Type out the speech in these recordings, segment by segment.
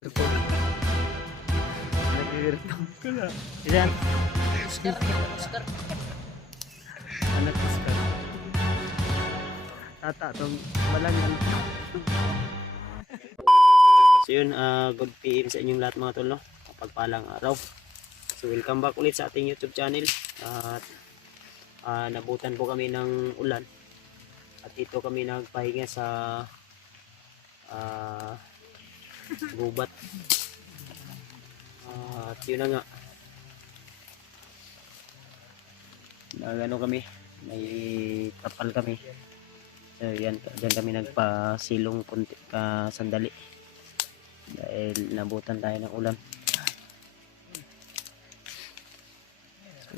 Ito. Nagigirito ko na. Yan. Oscar. Anak Oscar. Tata, itong malangan. So yun, good PM sa inyong lahat mga tol, no? Kapagpalang araw. So welcome back ulit sa ating YouTube channel. At nabutan po kami ng ulan. At dito kami nagpahinga sa gubat. At yun na nga. Nagano kami, may tapal kami. So yan, dyan kami nagpasilong kunti sandali. Dahil nabutan tayo ng ulan. So,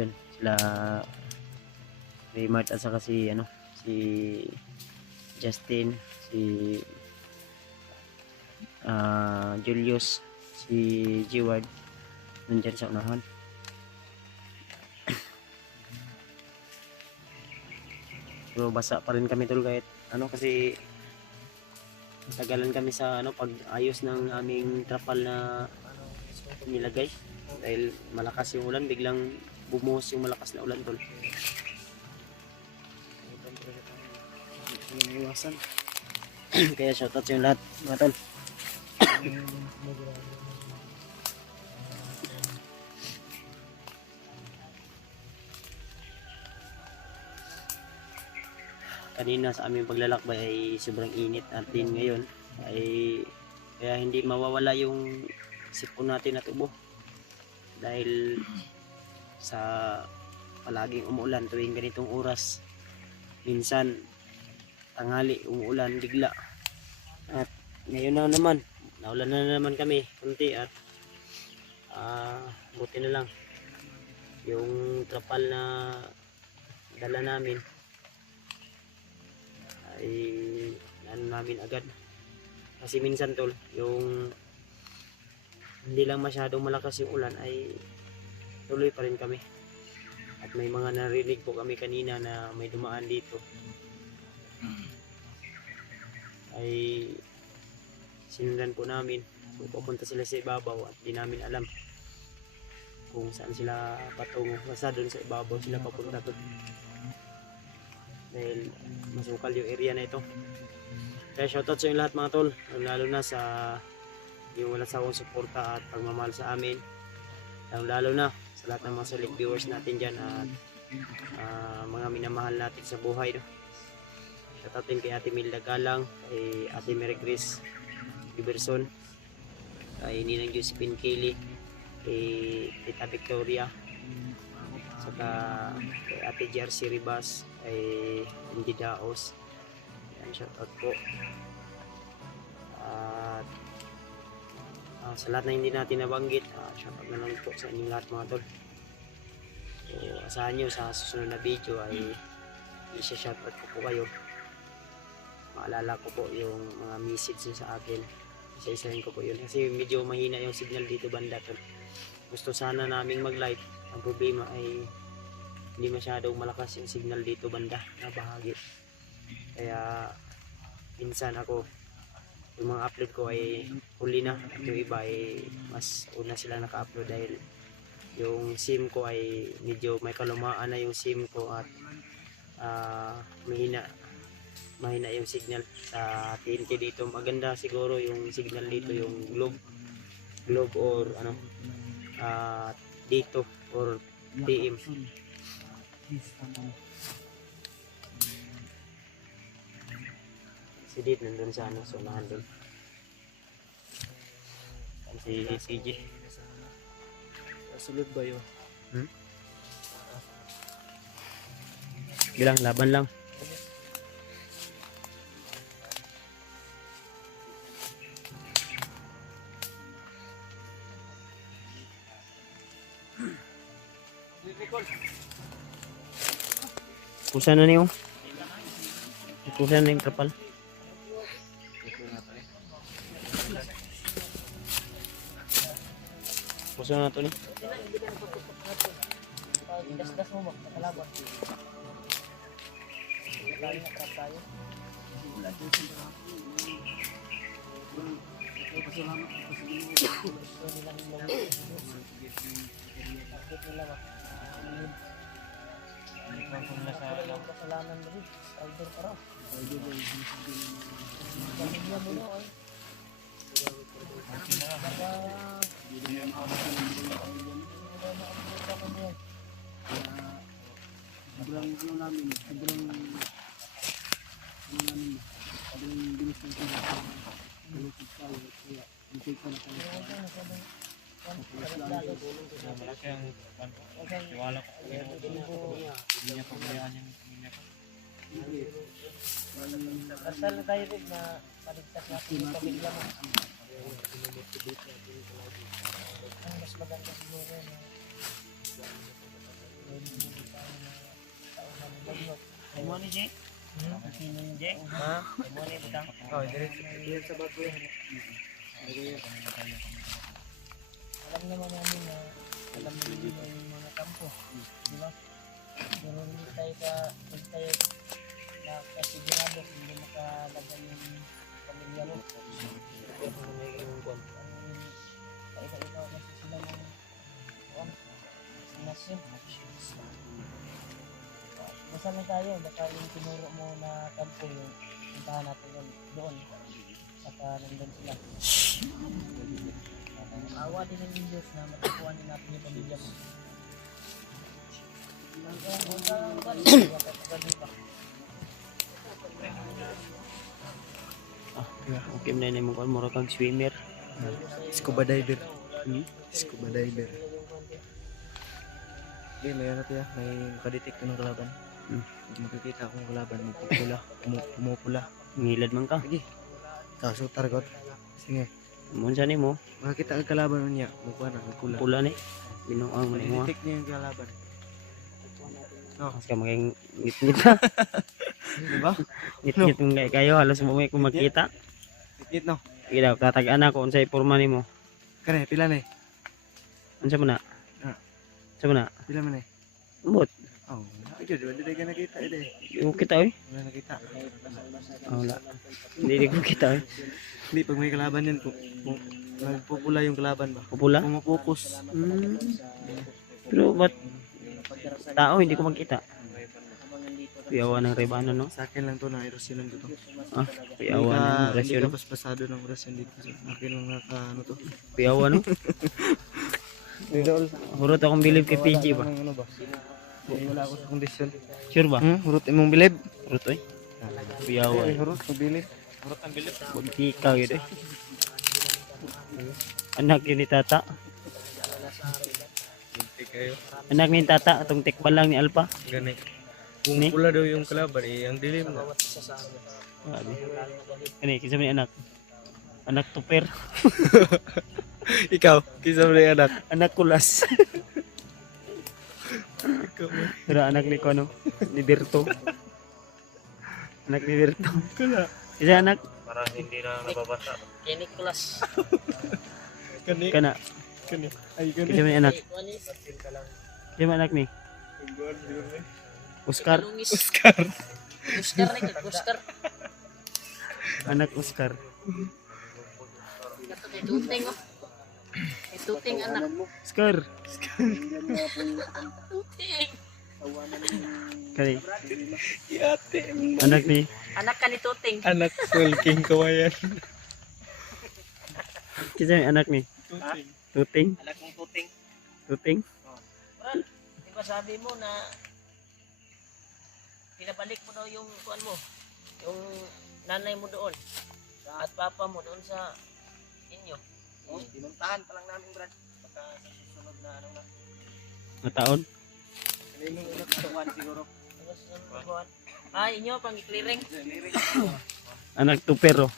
yun, sila Raymart at saka si Justin, si Julius, si Jeward nandyan sa unahan. Pero basa pa rin kami tol kahit kasi tagalan kami sa pag-ayos ng aming trapal na nilagay dahil malakas yung ulan, biglang bumuhos yung malakas na ulan tol. Iwasan. Kaya shoutout sa yung lahat mga tol. Kanina sa aming paglalakbay ay sobrang init at din ngayon ay kaya hindi mawawala yung sipon natin na tubo dahil sa palaging umuulan tuwing ganitong oras. Minsan tanghali umuulan bigla at ngayon na naman naulan na naman kami kunti at buti na lang yung trapal na dala namin ay namin agad kasi minsan tol yung hindi lang masyadong malakas yung ulan ay tuloy pa rin kami at may mga narinig po kami kanina na may dumaan dito ay sinundan po namin. So, pupunta sila sa ibabaw at di namin alam kung saan sila patungo. Basta doon sa ibabaw sila papunta doon. Dahil masukal yung area na ito. Kaya shoutout sa inyo lahat mga tol. Lalo na sa yung wala sa akong suporta at pagmamahal sa amin. Lalo na sa lahat ng mga solid viewers natin dyan at mga minamahal natin sa buhay. No? Shoutout din kay Ate Milda Galang, kay Ate Mary Grace Iberson, kay Ninang Josephine Kelly, kay Tita Victoria, saka kay Ate Jersey Ribas, kay Andy Daos. Yan, shoutout po. At sa lahat na hindi natin nabanggit, shoutout na lang po sa inyong lahat mga tol. So, asahan nyo sa susunod na video ay isa-shoutout ko po kayo. Maalala ko po yung mga message sa akin. Isa-isahin ko po yun. Kasi medyo mahina yung signal dito banda tol. Gusto sana naming mag-live. Ang problema ay hindi masyadong malakas yung signal dito banda na bahagi. Kaya minsan ako yung mga upload ko ay huli na at yung iba ay mas una sila naka-upload dahil yung SIM ko ay medyo may kalumaan na yung SIM ko at mahina yung signal sa TNT dito. Maganda siguro yung signal dito yung globe or dito or TM. Si Dit nandun sa so nandun si CJ. Sulod ba yun? Bilang laban lang. Kusa na niyo. Kusa na yung trapal. Kusa na to ni. Das mo ba? Nakalaban. Tayo na tayo. Gusto nilang lumabas. Bakit nila ba? Wala yung kasalanan mo rin. Elder pa raw. Pamilya mo no ay. Baka Sobrang ano namin, sobrang bilis ng tira. Malupit tayo, kaya hindi ko na kami. Tiwala ko kung hindi niya pabayaan yung pamilya ko. kasal na tayo rin na paligtas natin yung pamilya mo. Ang mas maganda siguro na Mo ni Jay? Sino ni Jay? Ha? Mo ni butang? Oh, dire sa bago. alam naman namin na alam namin yung mga kampo. Di ba? Pero hindi tayo na kasigurado hindi makalagay yung pamilya mo. Iba-iba kasi sila ng nasyon. Basta na tayo, baka yung tinuro mo na kampo yung puntahan natin doon. Saka nandun sila. Awa din ng Diyos na matapuan din natin yung pamilya mo. Okay na ni mo kon mura kag swimmer. Scuba diver. Scuba diver. Hindi, may ano tiya, may makadetect ng kalaban. Hindi makikita akong kalaban, pumupula. Ngilad man ka. Sige. Kaso targot. Sige. Munsa nimo Makakita ang kalaban mo niya, mukha na, pula. pula ni. Binuang man mo. Madetect niya yung kalaban. Mas ka maging ngit-ngit. Diba? Ngit-ngit ng kayo halos mo may makita. Tikit no? Ilaw tatagaan ako unsay porma nimo. Kare, pila na eh. Unsa man na? Ah. Unsa man na? Pila man eh. Ambot. Oh, hindi ka nakita eh. Yung kita oy. Wala nakita. Wala. Hindi ko kita oy. Hindi, pag may kalaban yan, kung nagpupula yung kalaban ba? Pupula. Pumupokus. Pero ba't tao hindi ko makita? Piyawa ng rebano no? Sa akin lang to, na-erosyonan ko to. Ah, piyawa ng Hindi rasyon. ka paspasado ng orasyon dito. Sa akin lang ano to. Piyawa no? Hurot akong bilib kay PG ba? Ano ba? Wala ako sa kondisyon. Sure ba? Hurot imong bilib? Hurot oy. Piyawa. Hurot, bilib. Bunti ikaw yun eh. Anak yun ni tata. Anak ni tata, atong tikbal lang ni Alpha. Gani. Ni? Pula daw yung kalaban eh, ang dilim na. Grabe. Ano eh, kisa mo ni anak? Anak tuper. Ikaw, kisa mo na yung anak. Anak kulas. Pero anak ni Kono, ni Berto. Anak ni Berto. Isa anak, Para hindi na nababasa. Kay Nicholas. Kani. kana. Ay, Kisa mo ni anak. Kisa mo anak ni? Oscar. Oscar na kay Oscar. Anak Oscar. Kato kay Tuting oh. Kay Tuting anak. Oscar. Tuting. Kani. Anak ni. Anak ka ni Tuting. Anak king kawayan. Kisa mo anak ni? Tuting. Anak mong Tuting. Tuting. Brad, di ba sabi mo na pinabalik mo daw yung kuan mo, yung nanay mo doon at papa mo doon sa inyo. Pinuntahan pa lang namin, Brad. Baka sa susunod na ano na. Mataon. Kanino ulit tuwan siguro. Sa susunod na kuan. Ah, inyo pang i-clearing. Anak tupero.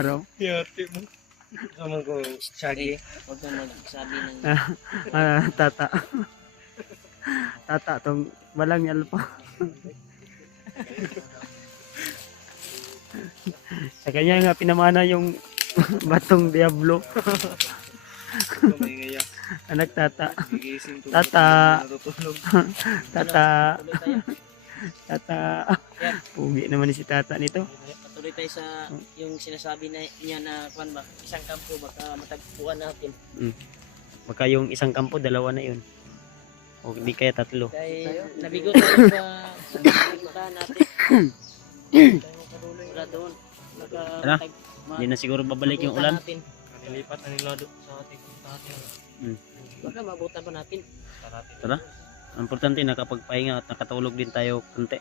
Araw. Yati mo. Sama ko, Shaggy. Huwag kang magsabi ng Tata. Tata tong balang ni Alpha. Sa kanya nga pinamana yung batong Diablo. Anak tata. Tata. Tata. Tata. Pugi naman ni si tata nito. tuloy tayo sa yung sinasabi na niya na kwan ba, isang kampo baka matagpuan natin. Baka yung isang kampo, dalawa na yun. O di kaya tatlo. Kaya nabigo tayo sa puntahan natin. Wala doon. Baka Tara. Hindi na siguro babalik yung ulan. Natin. Nilipat na nila doon sa ating natin. Baka mabutan pa natin. Tara. Ang importante, nakapagpahinga at nakatulog din tayo kunti.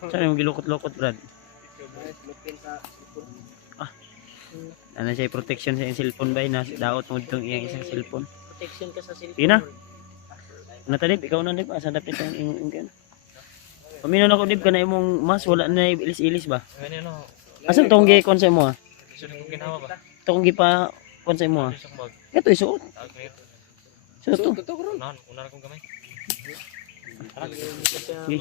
Saan yung gilukot-lukot, Brad? Ano siya, protection sa iyong cellphone ba? Daot mo itong iyang isang cellphone. Protection ka sa cellphone. Sige na. Ano talib? Ikaw na, Dib. Asa dapit ang iyong iyong pamino na ko, Dib, ka na imong mas. Wala na ilis-ilis ba? Ganyan no. Asan itong gi-konsa mo ha? Gusto ko ginawa ba? Itong gi-konsa mo ha? Isang bag. Ito isuot. Suot to. Unahan, una na kong gamay. Sige.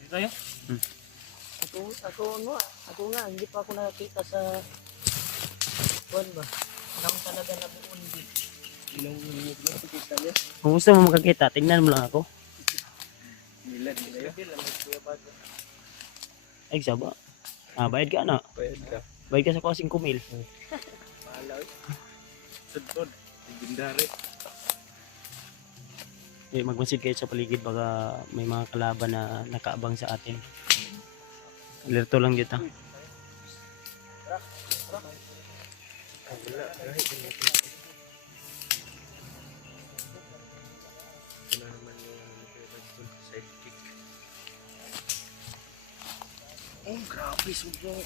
Dito tayo. Ako nga, hindi pa ako nakakita sa kwan ba? Nang talaga nabuon din. Kung gusto mo makakita, tingnan mo lang ako. Ay, saba. Bayad ka na. Bayad ka sa kuha 5 mil. Sudtod. Bindari. Magmasid kayo sa paligid, baka may mga kalaban na nakaabang sa atin. Alerto lang dito. Oh, grabe sobrang.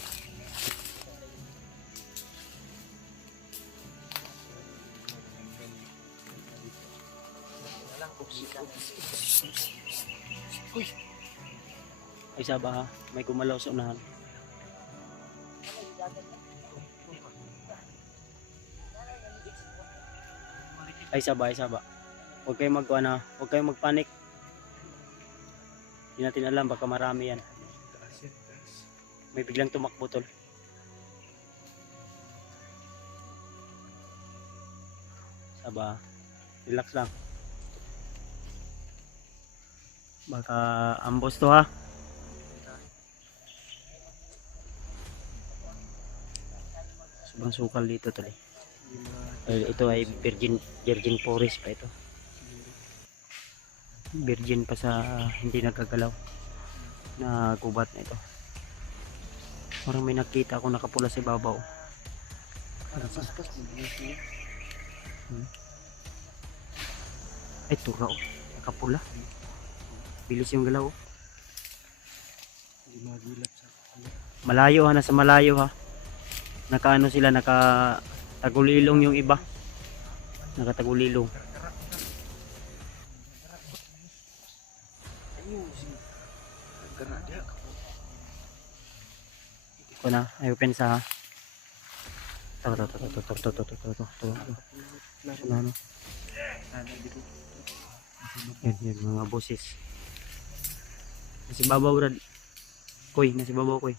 Ay, saba ha. May gumalaw sa unahan. Ay, saba, ay, saba. Huwag kayong huwag kayong magpanik. Hindi natin alam, baka marami yan. May biglang tumakbo, tol. Saba, relax lang. Baka ambos to ha. Sobrang sukal dito, tol. Ito ay virgin forest pa ito. Virgin pa sa hindi nagkagalaw na gubat na ito. Parang may nakita ako nakapula sa ibabaw. Ay, tura oh. Nakapula. Bilis yung galaw oh. Malayo ha, nasa malayo ha. Nakaano sila, nakatagulilong yung iba. Nakatagulilong. Ito na, ayaw pensa ha. Ito. Ano? Yan, mga boses. Nasi babaw, Brad. Koy, nasi babaw, koy.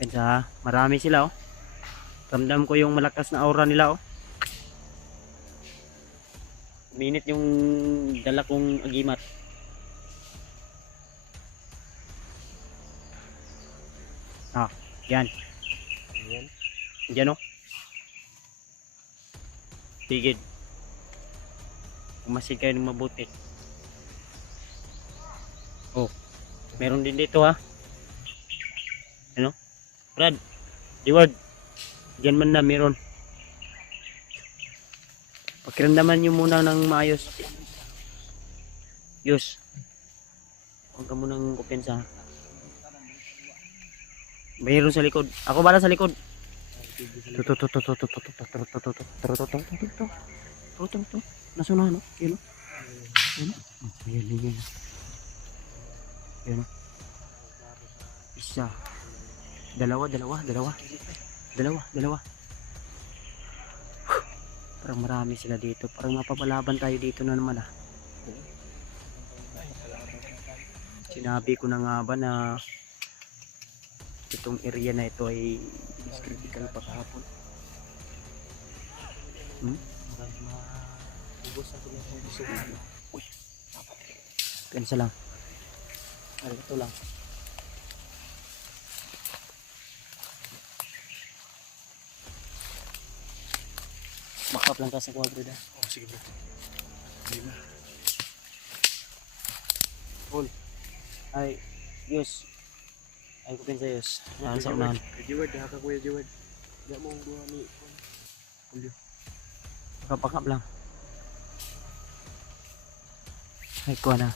Pensa ha, marami sila oh. Ramdam ko yung malakas na aura nila oh. Minit yung dala kong agimat. Yan. Yan oh. Tigid. Kumasid kayo ng mabuti. Oh. Meron din dito ha. Ano? Brad. Diwad. Diyan man na meron. Pakiramdaman nyo muna ng maayos. Yus. Huwag ka munang kupensa. Mayroon sa likod. Ako bala sa likod. Nasunahan no? Yun o. Yun. Yun o. Isa. Dalawa. Parang marami sila dito. Parang mapapalaban tayo dito na naman ah. Sinabi ko na nga ba na itong area na ito ay critical pa kahapon. Ubos na Kansa lang. Ay, ito lang. Bakap lang ka sa kuha, bro. Oh, sige bro. Hindi na. Ay, Yus. Ay, kupin sa Yus. Naan sa unahan. Jiwad, haka kuya Jiwad. Diya mo ang buha ni Pakap lang. Ay, kuha na.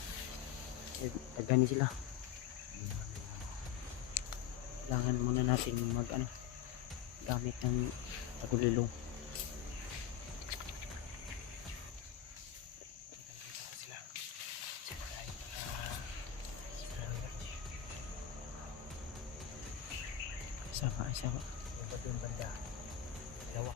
Ay, tagani sila. Kailangan muna natin gamit ng tagulilong. Isa pa. Yung banda.